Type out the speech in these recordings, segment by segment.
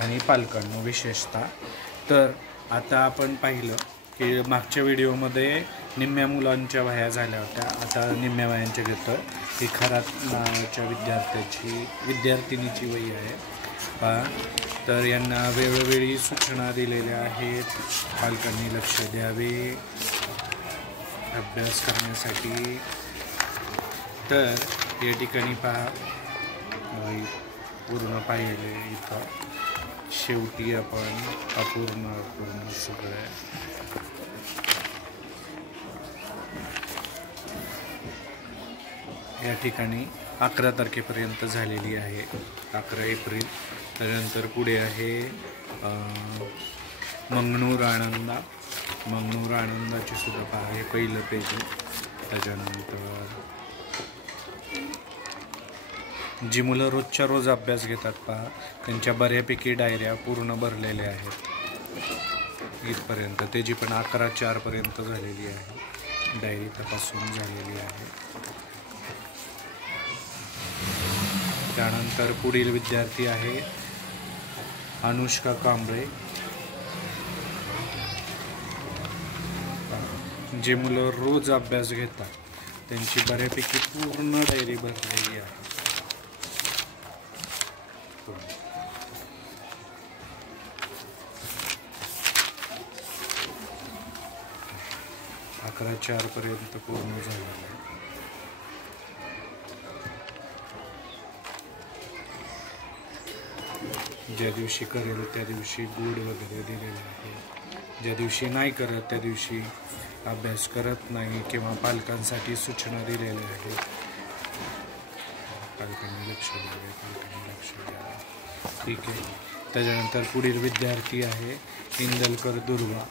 आणि पालकांनो विशेषतः. तर आता आपण पाहिलं की मागच्या व्हिडिओमध्ये निम्म्या मुलांच्या वह्या झाल्या होत्या, आता निम्म्या वह्यांच्या घेतो. ही खरात नावाच्या विद्यार्थिनीची वही आहे पहा. तर यांना वेळोवेळी सूचना दिलेल्या आहेत, पालकांनी लक्ष द्यावे अभ्यास करण्यासाठी. तर या ठिकाणी पहा पूर्ण पाहिले, इथं शेवटी आपण अपूर्ण सगळं या ठिकाणी 11 तारखेपर्यंत झालेली आहे, 11 एप्रिल. त्यानंतर पुढे आहे मंगनूर आनंदाची सुद्धा पहा, हे पहिलं पेज. त्याच्यानंतर जी मुलं रोजच्या रोज अभ्यास घेतात पहा, त्यांच्या बऱ्यापैकी डायऱ्या पूर्ण भरलेल्या आहेत इथपर्यंत. त्याची पण 11/4 झालेली आहे, डायरी तपासून झालेली आहे. त्यानंतर पुढील विद्यार्थी आहे अनुष्का कांबळे. जे मुलं रोज अभ्यास घेतात त्यांची बऱ्यापैकी पूर्ण डायरी भरलेली आहे. 11/4 पूर्ण झालेलं आहे. ज्या दिवशी करेल त्या दिवशी गुड वगैरे दिलेलं आहे, ज्या दिवशी नाही करत त्या दिवशी अभ्यास करत नाही किंवा पालकांसाठी सूचना दिलेल्या आहेत. पालकांनी लक्ष द्यावे. ठीक आहे. त्याच्यानंतर पुढील विद्यार्थी आहे इंदलकर दुर्गा.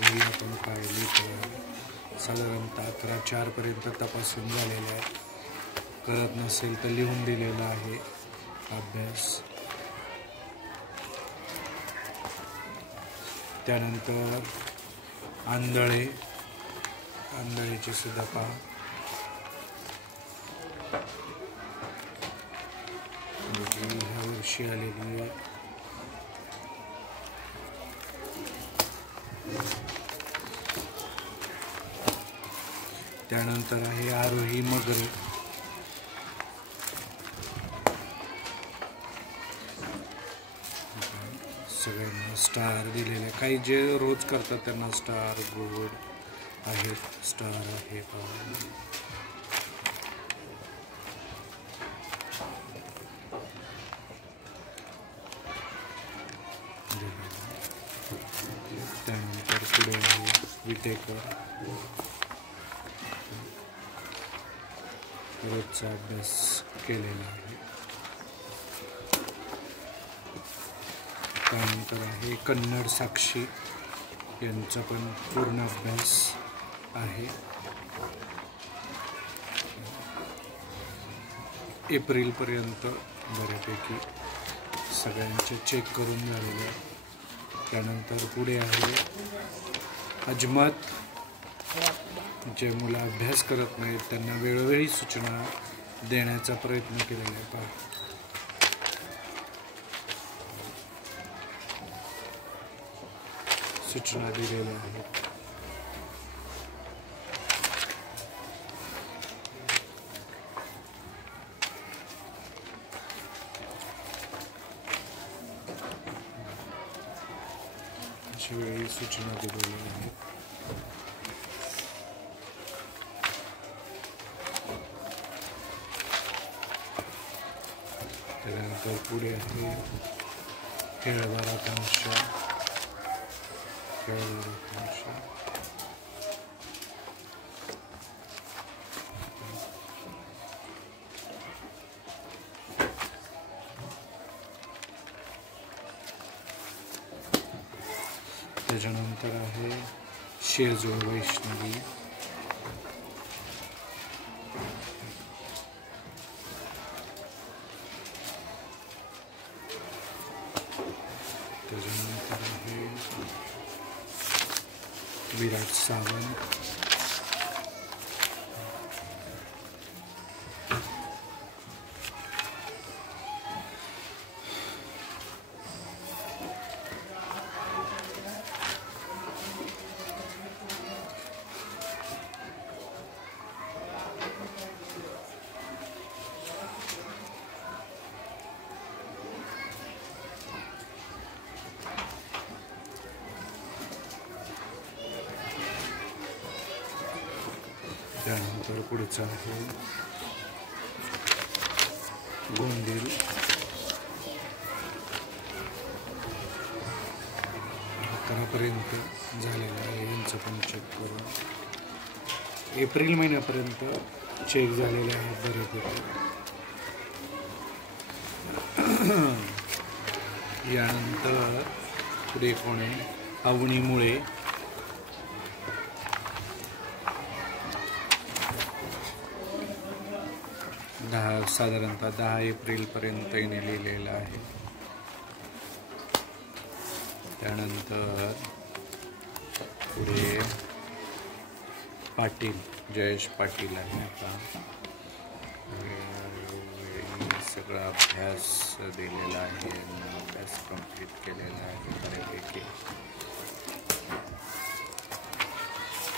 वही आपण पाहिली तर साधारणतः 11/4 तपासून झालेला आहे. करत नसेल तर लिहून दिलेला आहे अभ्यास. त्यानंतर आंधळेची सुद्धा पहा. ह्या वर्षी आलेली आहे. त्यानंतर आहे आरोही मगरे. सगळ्यांना स्टार दिलेले, काही जे रोज करतात त्यांना स्टार गोल्ड आहे, स्टार आहे. त्यानंतर पुढे आहे विटेकर. रोजचा अभ्यास केलेला आहे. त्यानंतर आहे कन्नड साक्षी, यांचा पण पूर्ण अभ्यास आहे. एप्रिलपर्यंत बऱ्यापैकी सगळ्यांचे चेक करून झालेले आहे. त्यानंतर पुढे आहे अजमत. जे मुलं अभ्यास करत नाहीत त्यांना वेळोवेळी सूचना देण्याचा प्रयत्न केलेला आहे पहा. सूचना दिलेल्या आहेत. अशा वेळी सूचना दिलेल्या आहेत. त्यानंतर पुढे आहे खेळवाराकांश. त्याच्यानंतर आहे शेजोळ वैष्णवी. त्याच्यानंतर आहे विराट सावंत. त्यानंतर पुढचं आहे गोंदिल. 11पर्यंत झालेलं आहे. यांचं पण चेक करू. एप्रिल महिन्यापर्यंत चेक झालेले आहेत बऱ्यापैकी. यानंतर पुढे कोण आहे? अवनीमुळे. साधारणतः 10 एप्रिलपर्यंत येणे लिहिलेलं आहे. त्यानंतर पुढे पाटील, जयेश पाटील आहे. आता सगळा अभ्यास दिलेला आहे, अभ्यास कंप्लीट केलेला आहे बऱ्यापैकी.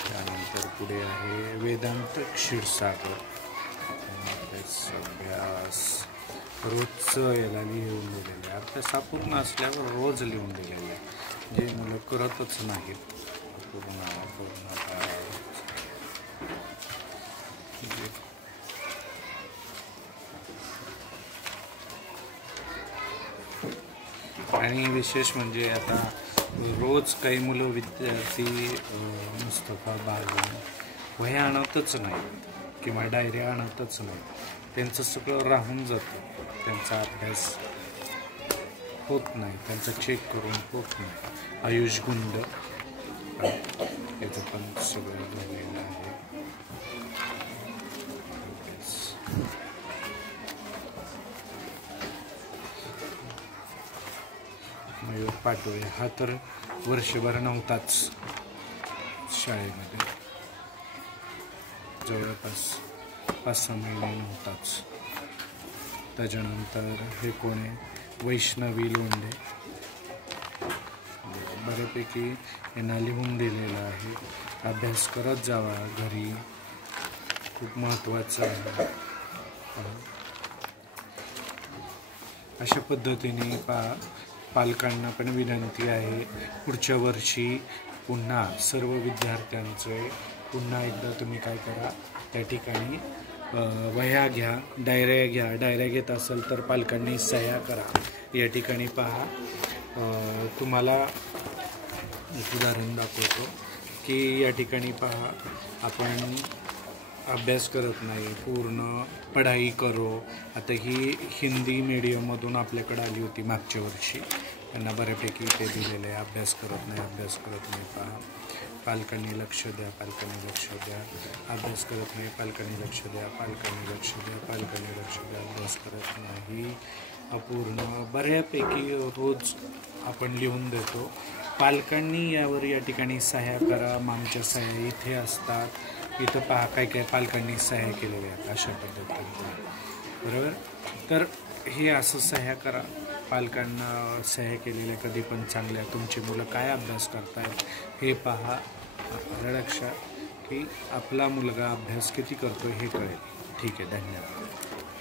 त्यानंतर पुढे आहे वेदांत क्षीरसागर. अभ्यास रोजचं याला लिहून दिलेलं आहे. अभ्यास अपूर्ण असल्यावर रोज लिहून दिलेलं आहे, जे मुलं करतच नाहीत. आणि विशेष म्हणजे आता रोज काही मुलं विद्यार्थी मुस्तफा बागून वह्या आणतच नाही किंवा डायऱ्या आणतच नाही. त्यांचं सगळं राहून जातं, त्यांचा अभ्यास होत नाही, त्यांचा चेक करून होत नाही. आयुष गुंड याचं पण सगळं झालेलं आहे. मयूर पाटोळे हा तर वर्षभर नव्हताच शाळेमध्ये, जवळपास 5-6 महिने नव्हताच. त्याच्यानंतर हे कोण आहे? वैष्णवी लोंढे. बऱ्यापैकी यांना लिहून दिलेलं आहे. अभ्यास करत जावा घरी, खूप महत्त्वाचं आहे. अशा पद्धतीने पालकांना पण विनंती आहे, पुढच्या वर्षी पुन्हा सर्व विद्यार्थ्यांचे पुन्हा एकदा तुम्ही काय करा, त्या ठिकाणी वह्या घ्या, डायऱ्या घ्या. डायऱ्या घेत असेल तर पालकांनी सह्या करा. या ठिकाणी पहा, तुम्हाला एक उदाहरण दाखवतो की या ठिकाणी पहा, आपण अभ्यास करत नाही, पूर्ण पढाई करो. आता ही हिंदी मीडियममधून आपल्याकडे आली होती मागच्या वर्षी. त्यांना बऱ्यापैकी ते दिलेलं आहे, अभ्यास करत नाही. पहा, पालकांनी लक्ष द्या, अभ्यास करत नाही, पालकांनी लक्ष द्या, अभ्यास करत नाही. अपूर्ण बऱ्यापैकी रोज आपण लिहून देतो. पालकांनी यावर या ठिकाणी सह्या करा. आमच्या सह्या इथे असतात. इथं पहा, काय पालकांनी सह्या केलेल्या आहेत अशा पद्धतीने, बरोबर. तर हे असं सह्या करा. पालकांना सह्या केलेल्या कधी पण चांगल्या. तुमची मुलं काय अभ्यास करतायत हे पहा. लक्षात की आपला मुलगा अभ्यास किती करतो हे कळेल. ठीक आहे, धन्यवाद.